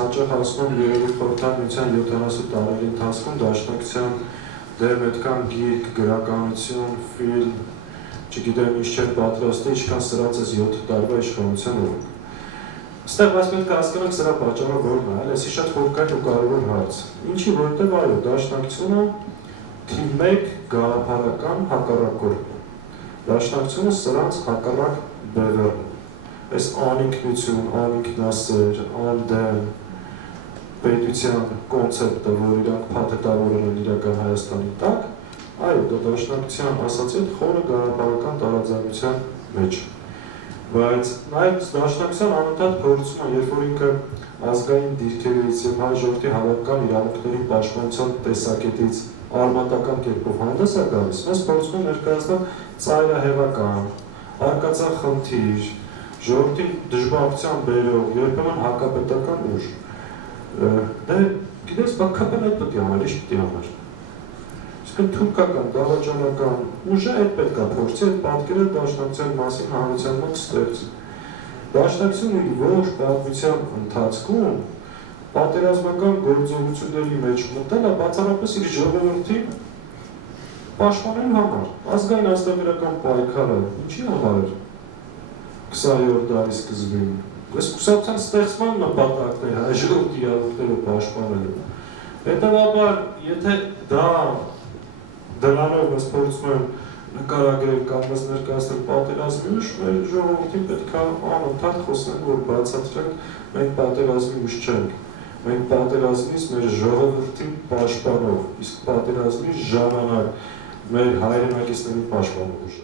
հաճախ ասում եմ երևի խորհրդանության 70 տարի ընթացքում դաշնակցության դեմ այդքան գիրք, գրականություն, ֆիլմ, չգիտեմ ինչ չէր պատրաստի, ինչքան սրած ես 7 տարվա իշխանության օրոք։ Ստեղ բայց պետք է հասկանանք սրա պատճառը որն է, այլ էսի շատ խորքայր ու կարևոր հարց։ Ինչի, որովհետև այո, դաշնակցությունը թիվ 1 գաղափարական հակառակորդն է։ Դաշնակցությունը սրանց հակառակ բևեռն է։ Այս անինքնություն, անինքնասեր, անդեմ, պետության կոնցեպտը, որ իրանք փաթեթավորել են իրական Հայաստանի տակ, այո, դա դաշնակցության ասացի խորը գաղափարական տարաձայնության մեջ։ Բայց նաև դաշնակցության անընդհատ փորձում է, երբ որ ինքը ազգային դիրքերից եւ հայ ժողովրդի հավաքական իրավունքների պաշտպանության տեսակետից արմատական կերպով հանդես է գալիս, մեզ փորձում է ներկայացնել ծայրահեղական, արկածախնդիր, ժողովրդին դժբախտության բերող, երբեմն հակապետական ուժ։ Դե գիտես, բակքապեն այդ պետք է համար, ինչ պետք է համար։ Իսկ թուրքական, դավաճանական ուժը այդ պետք է փորձի այդ պատկերը դաշնակցության մասին հանրության մոտ ստեղծի։ Դաշնակցությունը իր ողջ պատմության ընթացքում պատերազմական գործողությունների մեջ մտել է բացառապես իր ժողովրդին պաշտպանելու համար, ազգային ազատագրական պայքարը, ինչի համար էր 20-րդ դարի սկզբին։ Այս կուսակցության ստեղծման նպատակն է հայ ժողովրդի իրավունքները պաշտպանելու։ Հետևաբար, եթե դա դրանով ես փորձում եմ նկարագրել կամ ներկայացնել պատերազմի ուժ, մեր ժողովրդին պետք է անընդհատ խոսենք, որ բացատրենք մենք պատերազմի ուժ չենք։ Մենք պատերազմից մեր ժողովրդին պաշտպանող, իսկ պատերազմի ժամանակ մեր հայրենակիցներին պաշտպանող ուժ։